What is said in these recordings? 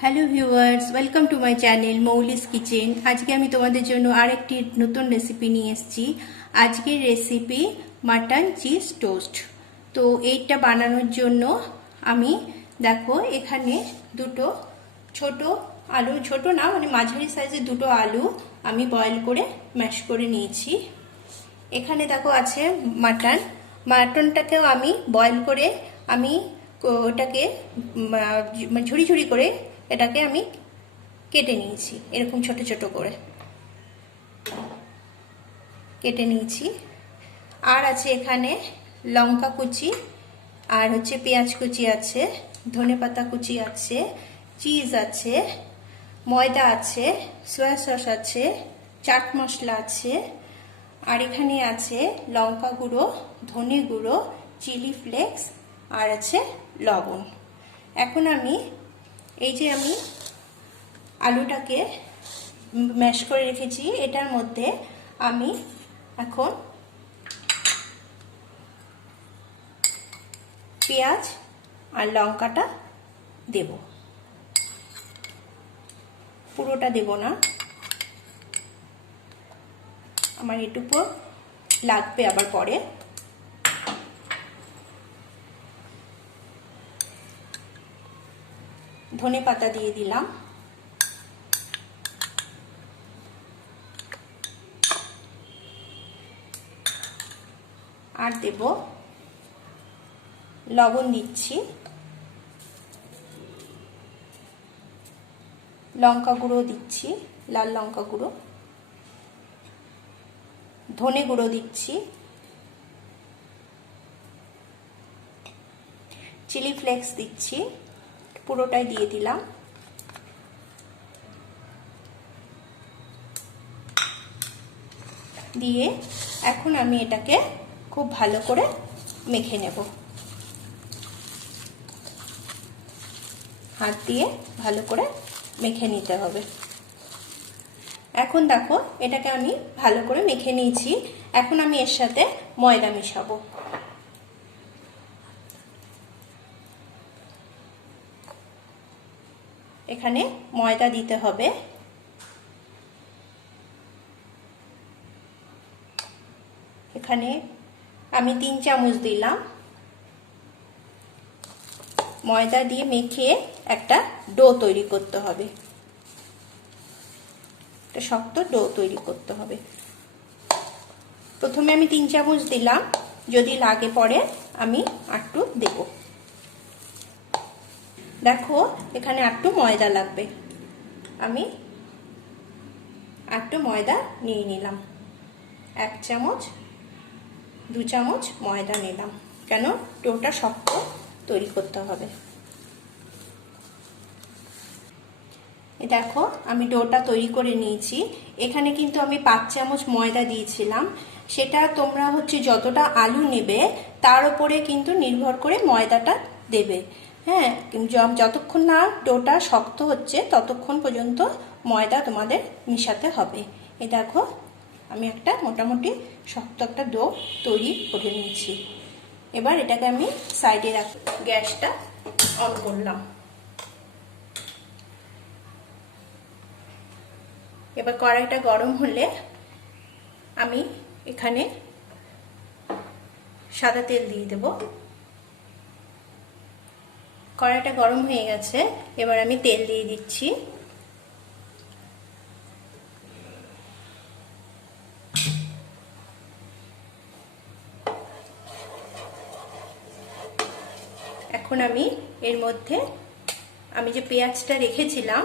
Hello viewers, welcome to my channel Mouli's kitchen. আজকে আমি তোমাদের জন্য আরেকটি নতুন রেসিপি নিয়ে এসেছি। আজকের রেসিপি মাটন চিজ টোস্ট। তো এইটা বানানোর জন্য আমি দেখো এখানে দুটো ছোট আলু, ছোট না মানে মাঝারি সাইজের দুটো আলু আমি বয়েল করে ম্যাশ করে নিয়েছি। এখানে দেখো আছে মাটনটাকেও আমি বয়েল করে আমি ওটাকে ঝুড়ি ঝুড়ি করে এটাকে আমি কেটে নিয়েছি, এরকম ছোট ছোট করে কেটে নিয়েছি। আর আছে এখানে লঙ্কা কুচি, আর হচ্ছে পেঁয়াজ কুচি আছে, ধনেপাতা কুচি আছে, চিজ আছে, ময়দা আছে, সয়া সস আছে, চাট মশলা আছে, আর এখানে আছে লঙ্কা গুঁড়ো, ধনে গুঁড়ো, চিলি ফ্লেক্স, আর আছে লবণ। এখন আমি আমি আলুটাকে ম্যাশ করে রেখেছি, এটার মধ্যে আমি এখন পেঁয়াজ আর লঙ্কাটা দেব। পুরোটা দেব না, আমার এটুকু লাগবে আবার পরে। ধনে পাতা দিয়ে দিলাম, আর দেব লবণ, দিচ্ছি লঙ্কা গুঁড়ো, দিচ্ছি লাল লঙ্কা গুঁড়ো, ধনে গুঁড়ো দিচ্ছি, চিলি ফ্লেক্স দিচ্ছি, পুরোটাই দিয়ে দিলাম। দিয়ে এখন আমি এটাকে খুব ভালো করে মেখে নেব, হাত দিয়ে ভালো করে মেখে নিতে হবে। এখন দেখো এটাকে আমি ভালো করে মেখে নিয়েছি। এখন আমি এর সাথে ময়দা মেশাবো। এখানে ময়দা দিতে হবে। এখানে আমি 3 চামচ দিলাম। ময়দা দিয়ে মেখে একটা ডো তৈরি করতে হবে, একটা শক্ত ডো তৈরি করতে হবে। প্রথমে আমি 3 চামচ দিলাম, যদি লাগে পরে আমি একটু দেব। দেখো এখানে একটু ময়দা লাগবে, আমি একটু ময়দা নিয়ে নিলাম, 1 চামচ 2 চামচ ময়দা নিলাম, কেন ডোটা শক্ত তৈরি করতে হবে। দেখো আমি ডোটা তৈরি করে নিয়েছি। এখানে কিন্তু আমি 5 চামচ ময়দা দিয়েছিলাম, সেটা তোমরা হচ্ছে যতটা আলু নেবে তার উপরে কিন্তু নির্ভর করে ময়দাটা দেবে। হ্যাঁ, যতক্ষণ না ডোটা শক্ত হচ্ছে ততক্ষণ পর্যন্ত ময়দা তোমাদের মিশাতে হবে। এই দেখো আমি একটা মোটামুটি শক্ত একটা ডো তৈরি করে নিয়েছি। এবার এটাকে আমি সাইডে রাখ, গ্যাসটা অন করলাম। এবার কড়াইটা গরম হলে আমি এখানে সাদা তেল দিয়ে দেব। কড়াইটা গরম হয়ে গেছে, এবার আমি তেল দিয়ে দিচ্ছি। এখন আমি এর মধ্যে আমি যে পেঁয়াজটা রেখেছিলাম,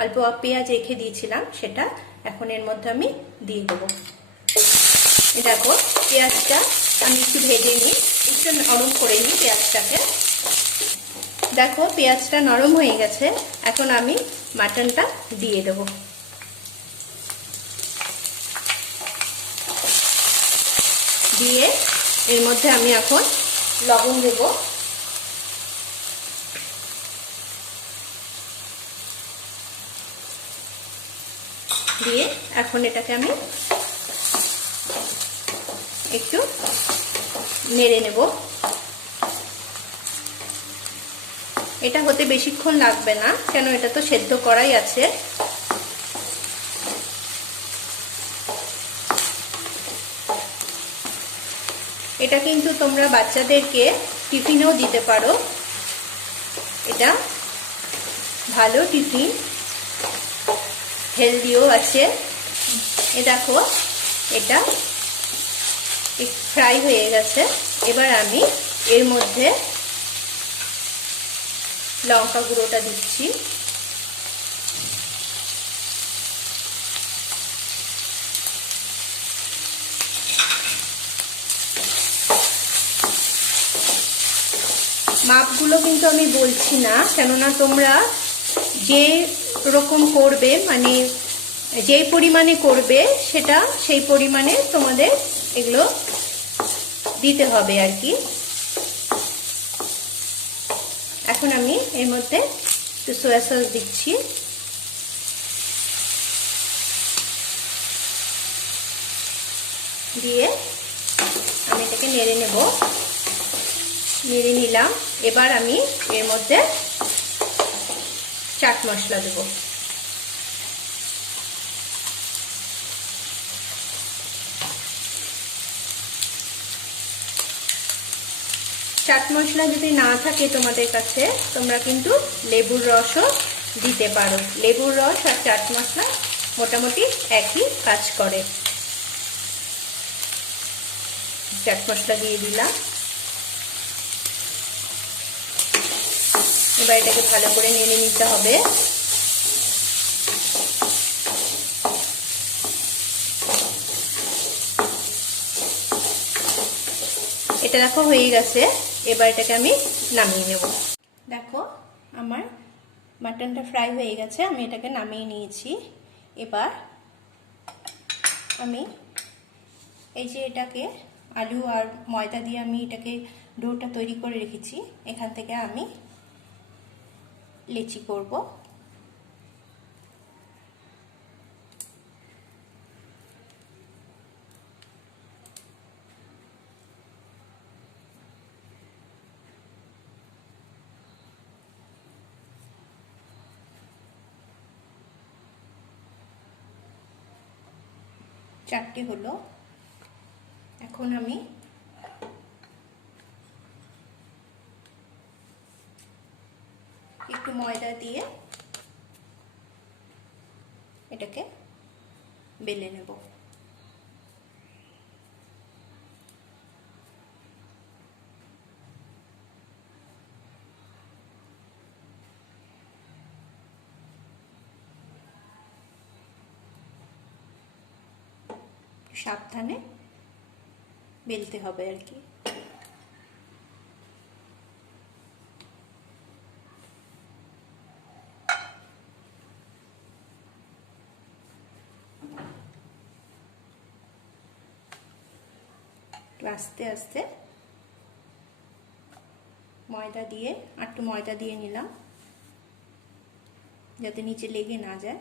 অল্প পেঁয়াজ রেখে দিয়েছিলাম, সেটা এখন এর মধ্যে আমি দিয়ে দেবো। দেখো পেঁয়াজটা আমি একটু ভেজে নিই, একটু নরম করে নিই পেঁয়াজটাকে। দেখো পেঁয়াজটা নরম হয়ে গেছে, এখন আমি মাটনটা দিয়ে দেব। দিয়ে এর মধ্যে আমি এখন লবণ দেব। দিয়ে এখন এটাকে আমি একটু নেড়ে নেব। এটা হতে বেশিক্ষণ লাগবে না, কেন এটা তো সেদ্ধ করাই আছে। এটা কিন্তু তোমরা বাচ্চাদেরকে টিফিনেও দিতে পারো, এটা ভালো টিফিন, হেলদিও আছে। এ দেখো এটা ফ্রাই হয়ে গেছে। এবার আমি এর মধ্যে লঙ্কা গুঁড়োটা দিচ্ছি। মাপগুলো কিন্তু আমি বলছি না, কেননা তোমরা যে রকম করবে, মানে যে পরিমাণে করবে সেটা সেই পরিমাণে তোমাদের এগুলো দিতে হবে আর কি। এখন আমি এর মধ্যে একটু সয়া সস দিচ্ছি। দিয়ে আমি এটাকে নেড়ে নেব। নেড়ে নিলাম। এবার আমি এর মধ্যে চাট মশলা দেব। চাট মশলা যদি না থাকে তোমাদের কাছে, তোমরা কিন্তু লেবুর রসও দিতে পারো। লেবুর রস আর চাট মশলা মোটামুটি একই কাজ করে। চাট মশলা দিয়ে দিলাম। এবার এটাকে ভালো করে নেড়ে নিতে হবে। এটা দেখো হয়ে গেছে। এবার এটাকে আমি নামিয়ে নেব। দেখো আমার মাটনটা ফ্রাই হয়ে গেছে, আমি এটাকে নামিয়ে নিয়েছি। এবার আমি এই যে এটাকে আলু আর ময়দা দিয়ে আমি এটাকে ডোটা তৈরি করে রেখেছি, এখান থেকে আমি লেচি করব। চারটি হলো। এখন আমি একটু ময়দা দিয়ে এটাকে বেলে নেব। সাবধানে বেলতে হবে আর কি। আস্তে আস্তে ময়দা দিয়ে একটু ময়দা দিয়ে নিলাম, যাতে নিচে লেগে না যায়।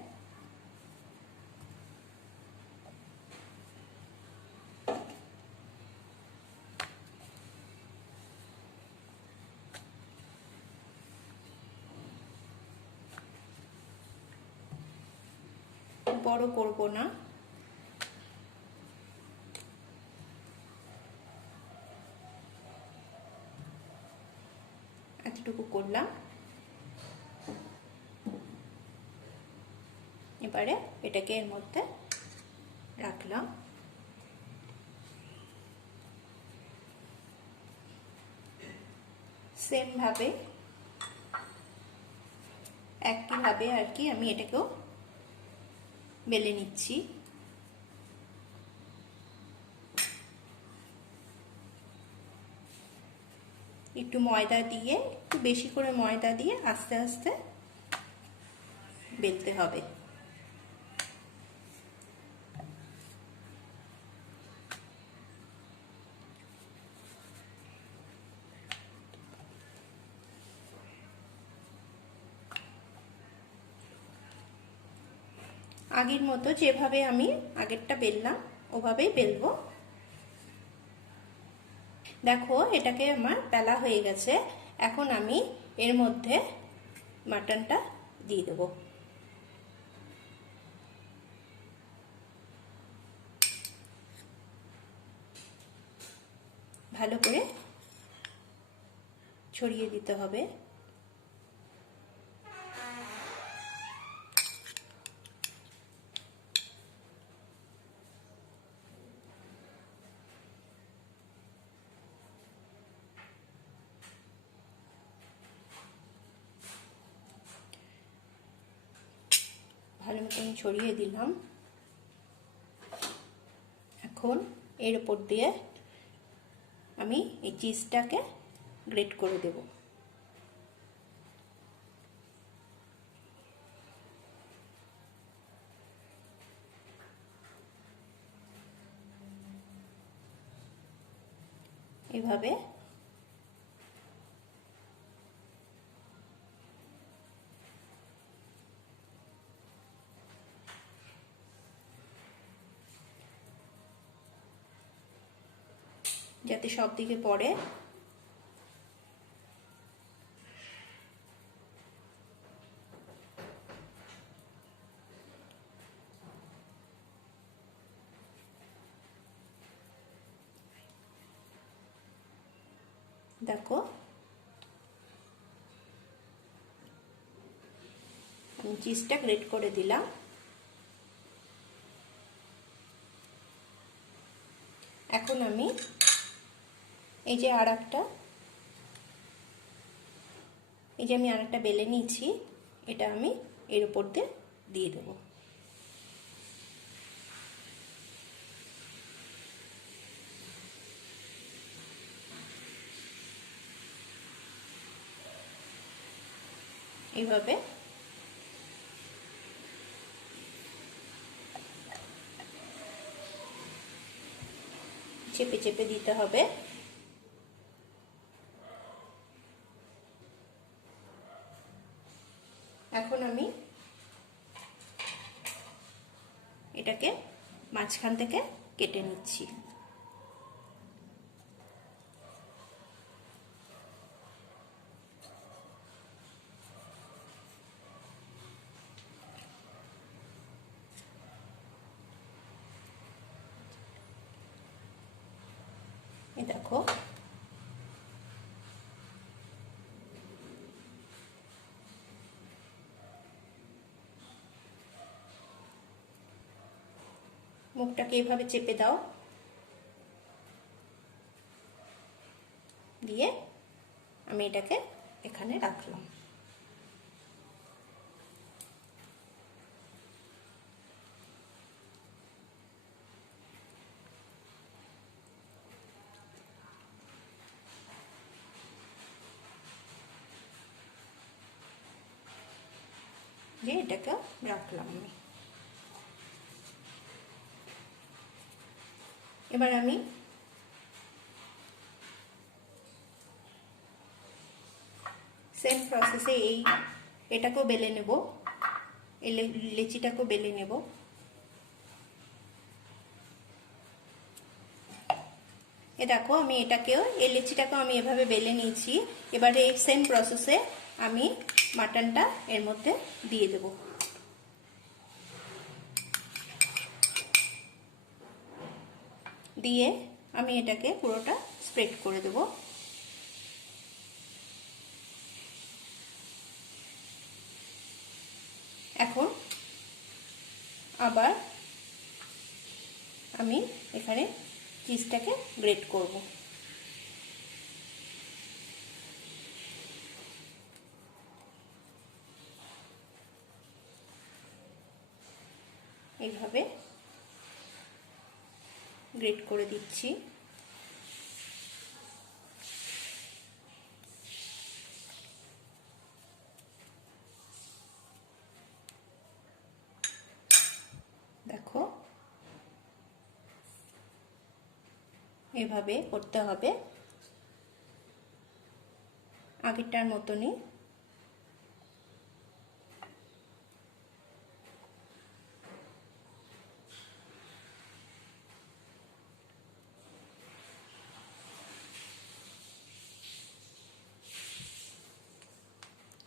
বড় করব না, এতটুকু করলাম। এবারে এটাকে এর মধ্যে রাখলাম। সেম ভাবে একইভাবে আর কি আমি এটাকেও বেলে নিচ্ছি। একটু ময়দা দিয়ে, একটু বেশি করে ময়দা দিয়ে আস্তে আস্তে বেলতে হবে। আগের মতো যেভাবে আমি আগেরটা বেললাম ওভাবেই বেলবো। দেখো এটাকে আমার বেলা হয়ে গেছে। এখন আমি এর মধ্যে মাটনটা দিয়ে দেবো। ভালো করে ছড়িয়ে দিতে হবে। ভালো মতন ছড়িয়ে দিলাম। এখন এর উপর দিয়ে আমি এই চিজটাকে গ্রেট করে দেব। এভাবে যাতে সব দিকে পড়ে। দেখো আমি চিজটা গ্রেট করে দিলাম। এখন আমি এই যে আরেকটা বেলে নিয়েছি, এটা আমি এর উপর দিয়ে দেবো। এইভাবে চেপে চেপে দিতে হবে। এখন আমি এটাকে মাঝখান থেকে কেটে নিচ্ছি। এই দেখো মুখটাকে এইভাবে চেপে দাও, দিয়ে আমি এটাকে এখানে রাখলাম। দিয়ে এটাকে রাখলাম আমি। এবার আমি সেম প্রসেসে এটাকেও বেলে নেব, এই লেচিটাকেও বেলে নেব। এ দেখো আমি এই লেচিটাকেও আমি এভাবে বেলে নিয়েছি। এবারে এই সেম প্রসেসে আমি মাটনটা এর মধ্যে দিয়ে দেব। দিয়ে আমি এটাকে পুরোটা স্প্রেড করে দেব। এখন আবার আমি এখানে চিজটাকে গ্রেট করব। এইভাবে গ্রেট করে দিচ্ছি। দেখো এভাবে করতে হবে, আগেরটার মতনই।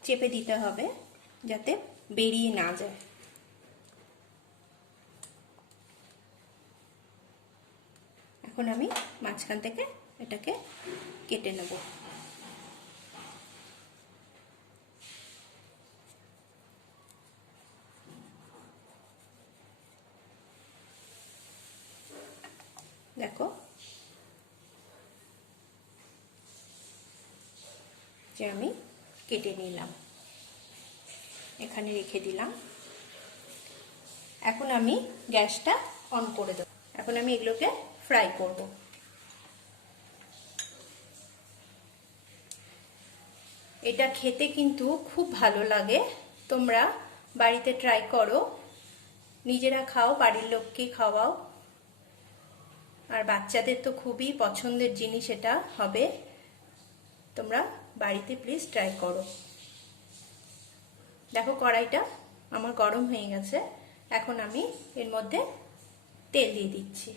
চেপে দিতে হবে যাতে বেরিয়ে না যায়। এখন আমি মাঝখান থেকে এটাকে কেটে নেব। দেখো যে আমি কেটে নিলাম, এখানে রেখে দিলাম। এখন আমি গ্যাসটা অন করে দেব। এখন আমি এগুলোকে ফ্রাই করব। এটা খেতে কিন্তু খুব ভালো লাগে, তোমরা বাড়িতে ট্রাই করো, নিজেরা খাও, বাড়ির লোককে খাওয়াও, আর বাচ্চাদের তো খুবই পছন্দের জিনিস এটা হবে। তোমরা বাড়িতে প্লিজ ট্রাই করো। দেখো কড়াইটা আমার গরম হয়ে গেছে, এখন আমি এর মধ্যে তেল দিয়ে দিচ্ছি।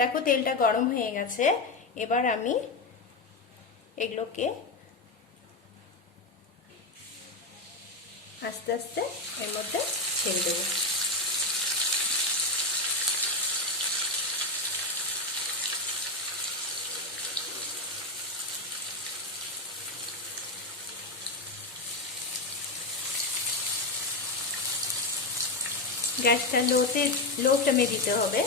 দেখো তেলটা গরম হয়ে গেছে, এবার আমি এগুলোকে আস্তে আস্তে এর মধ্যে ছেড়ে দেবো। গ্যাসটা লো ফ্লেমে দিতে হবে।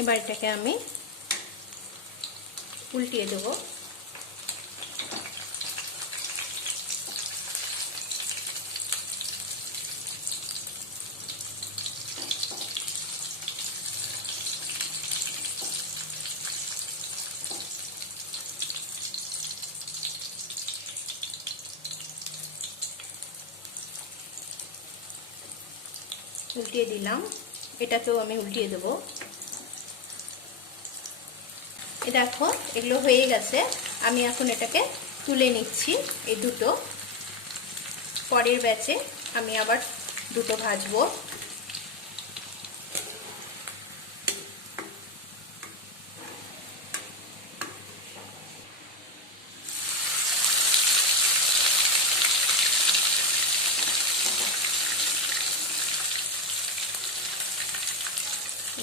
এবার এটাকে আমি উল্টিয়ে দেবো। উল্টিয়ে দিলাম, এটাকেও আমি উল্টিয়ে দেবো। দেখো এগুলো হয়ে গেছে, আমি এখন এটাকে তুলে নিচ্ছি। এই দুটো পরের ব্যাচে আমি আবার দুটো ভাজবো।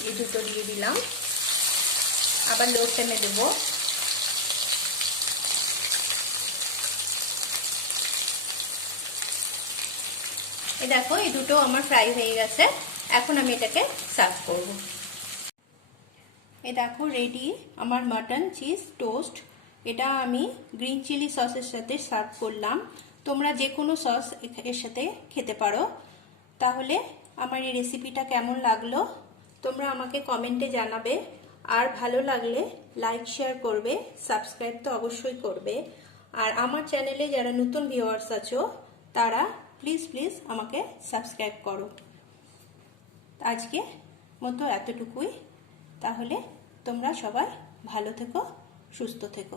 এই দুটো দিয়ে দিলাম, আবার লো ফ্লেমে দেবো। এই দেখো এই দুটো আমার ফ্রাই হয়ে গেছে, এখন আমি এটাকে সার্ভ করব। এই দেখো রেডি আমার মাটন চিজ টোস্ট। এটা আমি গ্রিন চিলি সসের সাথে সার্ভ করলাম। তোমরা যে কোনো সস এর সাথে খেতে পারো। তাহলে আমার এই রেসিপিটা কেমন লাগলো তোমরা আমাকে কমেন্টে জানাবে, আর ভালো লাগলে লাইক শেয়ার করবে, সাবস্ক্রাইব তো অবশ্যই করবে। আর আমার চ্যানেলে যারা নতুন ভিউয়ার্স আছো তারা প্লিজ আমাকে সাবস্ক্রাইব করো। আজকে মতো এতটুকুই। তাহলে তোমরা সবাই ভালো থেকো, সুস্থ থেকো।